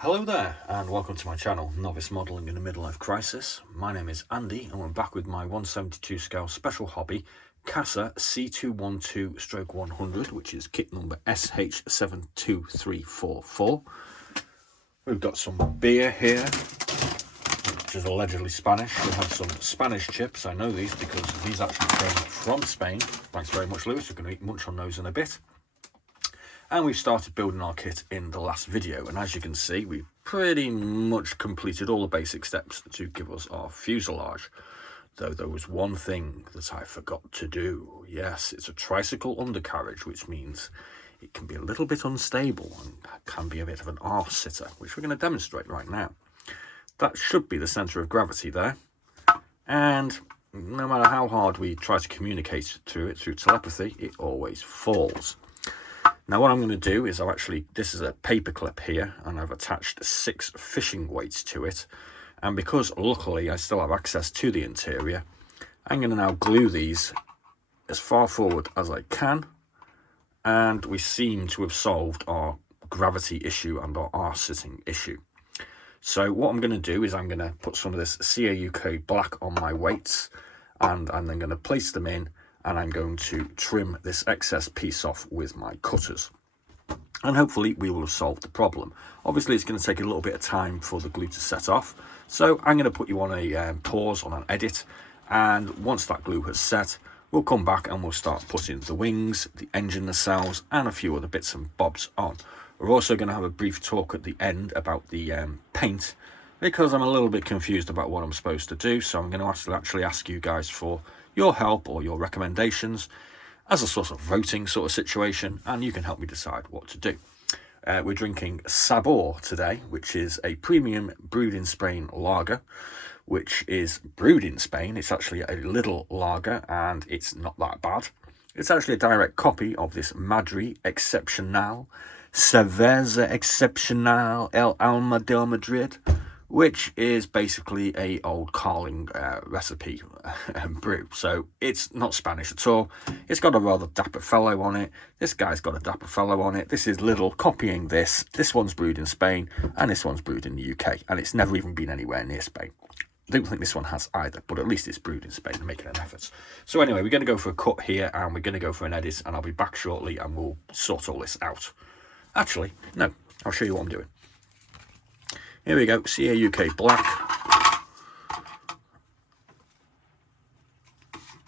Hello there and welcome to my channel, Novice Modelling in a Midlife Crisis. My name is Andy and I'm back with my 172 scale special hobby, Casa C-212-100, which is kit number SH72344. We've got some beer here, which is allegedly Spanish. We have some Spanish chips. I know these because these actually came from Spain. Thanks very much, Lewis. We're going to munch on those in a bit. And we've started building our kit in the last video, and as you can see, we've pretty much completed all the basic steps to give us our fuselage. Though there was one thing that I forgot to do. Yes, it's a tricycle undercarriage, which means it can be a little bit unstable and can be a bit of an arse sitter, which we're going to demonstrate right now. That should be the centre of gravity there, and no matter how hard we try to communicate to it through telepathy, it always falls. Now what I'm going to do is this is a paper clip here, and I've attached 6 fishing weights to it, and because luckily I still have access to the interior, I'm going to now glue these as far forward as I can, and we seem to have solved our gravity issue and our arse sitting issue. So what I'm going to do is I'm going to put some of this CAUK black on my weights, and I'm then going to place them in, and I'm going to trim this excess piece off with my cutters. And hopefully we will have solved the problem. Obviously it's going to take a little bit of time for the glue to set off. So I'm going to put you on a pause, on an edit. And once that glue has set, we'll come back and we'll start putting the wings, the engine nacelles, and a few other bits and bobs on. We're also going to have a brief talk at the end about the paint, because I'm a little bit confused about what I'm supposed to do. So I'm going to actually ask you guys for your help or your recommendations as a sort of voting sort of situation, and you can help me decide what to do. We're drinking Sabor today, which is a premium brewed in Spain lager, which is brewed in Spain. It's actually a little lager and it's not that bad. It's actually a direct copy of this Madrid Excepcional, Cerveza Excepcional El Alma del Madrid, which is basically a old Carling recipe brew. So it's not Spanish at all. It's got a rather dapper fellow on it. This guy's got a dapper fellow on it. This is little copying this. This one's brewed in Spain and this one's brewed in the UK, and it's never even been anywhere near Spain. I don't think this one has either, but at least it's brewed in Spain, making an effort. So anyway, we're going to go for a cut here and we're going to go for an edit, and I'll be back shortly and we'll sort all this out. Actually, no, I'll show you what I'm doing. Here we go, CAUK black.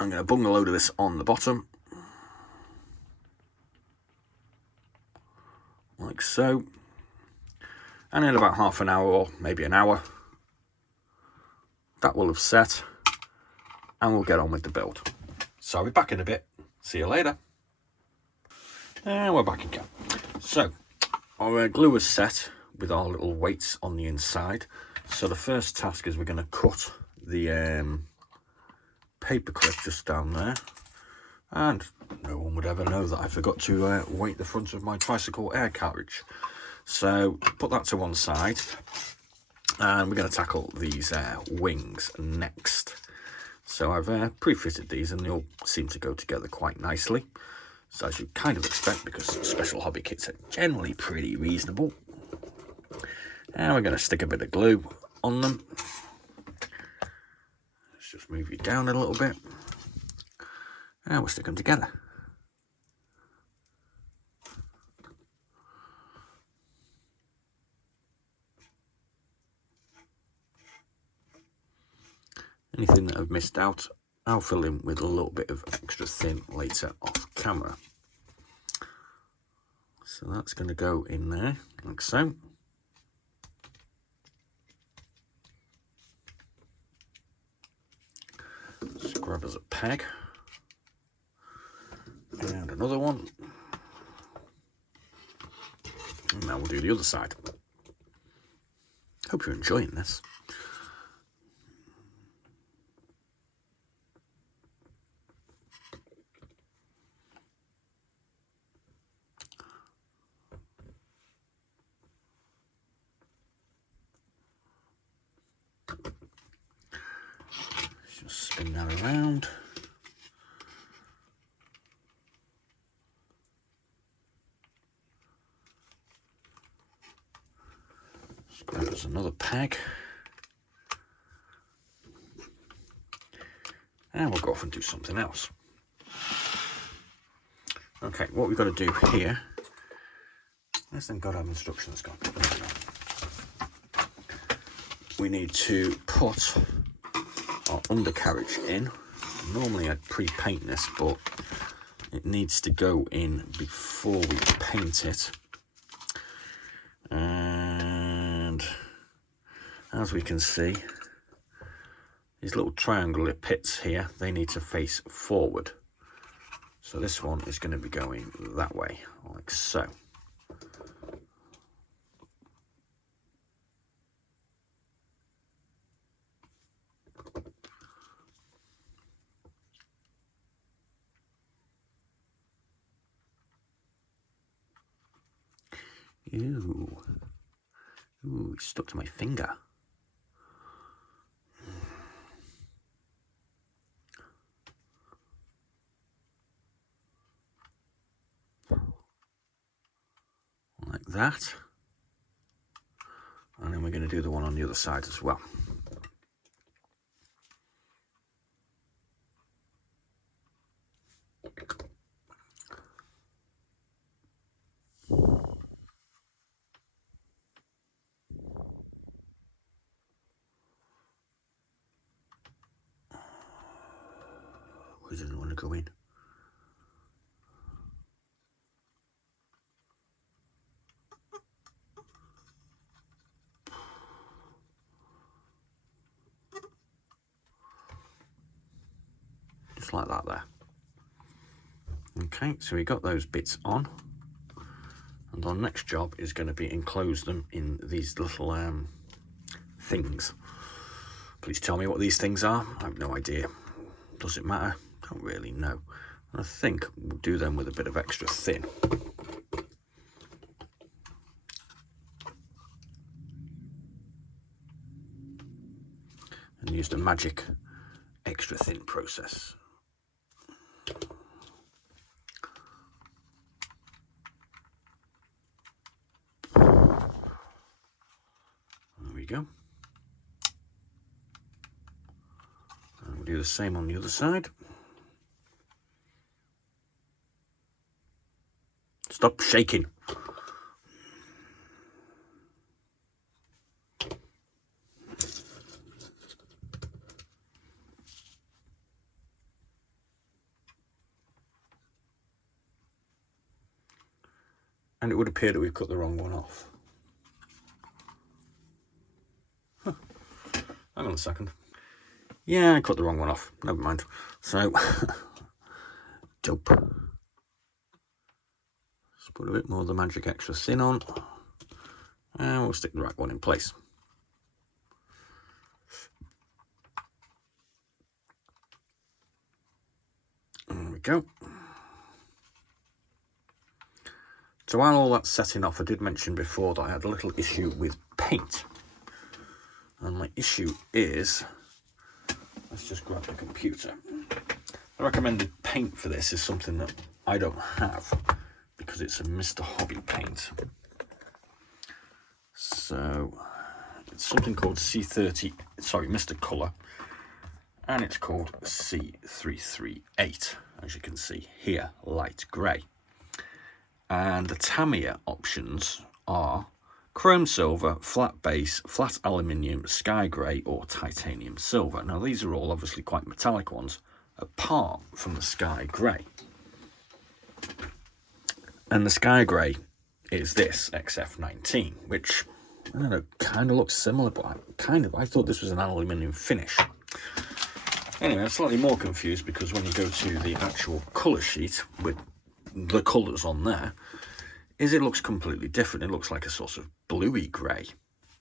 I'm going to bung a load of this on the bottom, like so. And in about half an hour or maybe an hour, that will have set, and we'll get on with the build. So I'll be back in a bit. See you later. And we're back again. So our glue is set with our little weights on the inside. So the first task is we're going to cut the paper clip just down there, and no one would ever know that I forgot to weight the front of my tricycle air carriage. So put that to one side, and we're going to tackle these wings next. So I've pre-fitted these and they all seem to go together quite nicely, so as you kind of expect, because special hobby kits are generally pretty reasonable. And we're going to stick a bit of glue on them. Let's just move you down a little bit. And we'll stick them together. Anything that I've missed out, I'll fill in with a little bit of extra thin later off camera. So that's going to go in there, like so. Just grab us a peg and another one, and now we'll do the other side. Hope you're enjoying this. Just spin that around. us another peg. And we'll go off and do something else. Okay, what we've got to do here, where's then got our instructions gone? We need to put our undercarriage in. Normally I'd pre-paint this, but it needs to go in before we paint it. And as we can see, these little triangular pits here, they need to face forward. So this one is going to be going that way, like so. Ooh, it stuck to my finger. Like that. And then we're going to do the one on the other side as well. Where does it want to go in? Just like that there. Okay, so we got those bits on. And our next job is going to be enclose them in these little things. Please tell me what these things are. I have no idea. Does it matter? Don't really know. I think we'll do them with a bit of extra thin. And use the magic extra thin process. There we go. And we'll do the same on the other side. Stop shaking. And it would appear that we've cut the wrong one off. Huh. Hang on a second. Yeah, I cut the wrong one off. Never mind. So, dope. Let's put a bit more of the magic extra thin on. And we'll stick the right one in place. There we go. So while all that's setting off, I did mention before that I had a little issue with paint. And my issue is, let's just grab the computer. The recommended paint for this is something that I don't have because it's a Mr. Hobby paint. So it's something called Mr. Colour, and it's called C-338, as you can see here, light grey. And the Tamiya options are chrome silver, flat base, flat aluminium, sky grey or titanium silver. Now these are all obviously quite metallic ones, apart from the sky grey. And the sky grey is this XF19, which, I don't know, kind of looks similar, but I thought this was an aluminium finish. Anyway, I'm slightly more confused because when you go to the actual colour sheet with the colours on there, it looks completely different. It looks like a sort of bluey grey.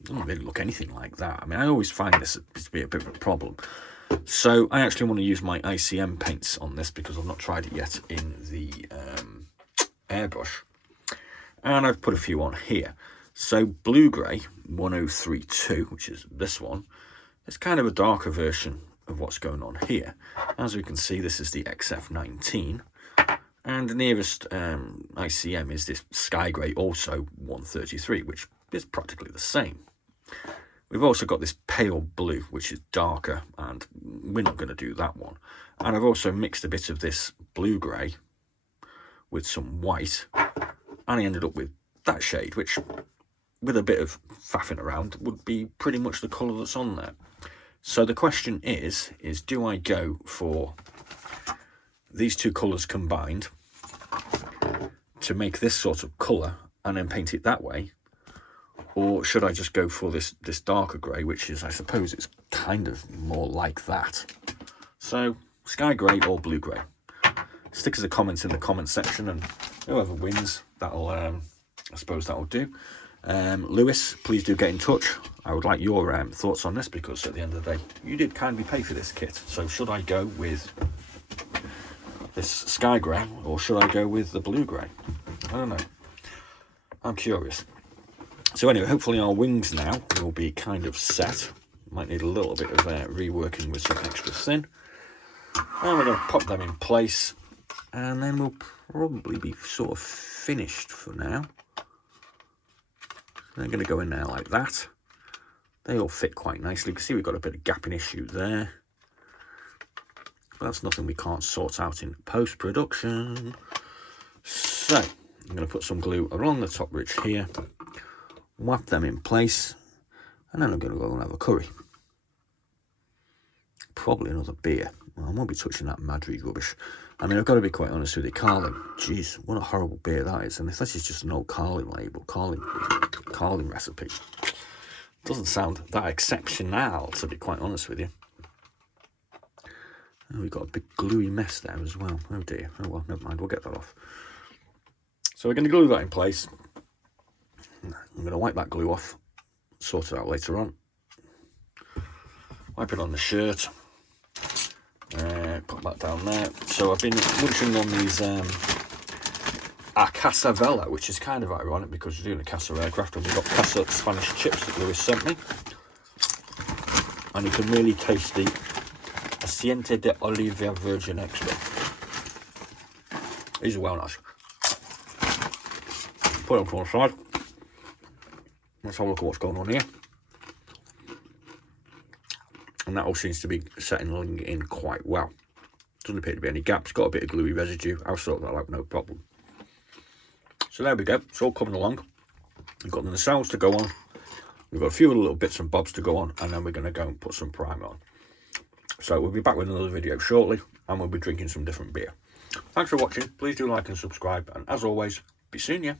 It doesn't really look anything like that. I mean, I always find this to be a bit of a problem. So I actually want to use my ICM paints on this because I've not tried it yet in the airbrush. And I've put a few on here. So blue grey 1032, which is this one, it's kind of a darker version of what's going on here. As we can see, this is the XF19. And the nearest ICM is this sky grey, also 133, which is practically the same. We've also got this pale blue, which is darker, and we're not going to do that one. And I've also mixed a bit of this blue grey with some white, and I ended up with that shade, which, with a bit of faffing around, would be pretty much the colour that's on there. So the question is do I go for these two colours combined to make this sort of colour and then paint it that way? Or should I just go for this darker grey, which is, I suppose, it's kind of more like that. So, sky grey or blue grey. Stick us a comment in the comment section, and whoever wins, that'll, I suppose that'll do. Lewis, please do get in touch. I would like your thoughts on this, because at the end of the day, you did kindly pay for this kit. So should I go with this sky grey, or should I go with the blue grey? I don't know. I'm curious. So anyway, hopefully our wings now will be kind of set. Might need a little bit of reworking with some extra thin. And we're going to pop them in place, and then we'll probably be sort of finished for now. They're going to go in there like that. They all fit quite nicely. You can see we've got a bit of gapping issue there. But that's nothing we can't sort out in post-production. So, I'm going to put some glue along the top ridge here. Wrap them in place, and then I'm going to go and have a curry. Probably another beer. Well, I won't be touching that Madrid rubbish. I mean, I've got to be quite honest with you, Carling. Jeez, what a horrible beer that is. And if this is just an old Carling label, Carling recipe, doesn't sound that exceptional, to be quite honest with you. And we've got a big gluey mess there as well. Oh dear. Oh well, never mind. We'll get that off. So we're going to glue that in place. I'm going to wipe that glue off, sort it out later on. Wipe it on the shirt. Put that down there. So I've been munching on these Casa, which is kind of ironic because we're doing a Casa aircraft, and we've got Casa Spanish chips that Lewis sent me. And you can really taste the Aceite de Oliva Virgin Extra. These are well nice. Put them to one side. Let's have a look at what's going on here. And that all seems to be settling in quite well. Doesn't appear to be any gaps. Got a bit of gluey residue. I'll sort that out, no problem. So there we go. It's all coming along. We've got the nacelles to go on. We've got a few little bits and bobs to go on. And then we're going to go and put some primer on. So we'll be back with another video shortly. And we'll be drinking some different beer. Thanks for watching. Please do like and subscribe. And as always, be seeing you.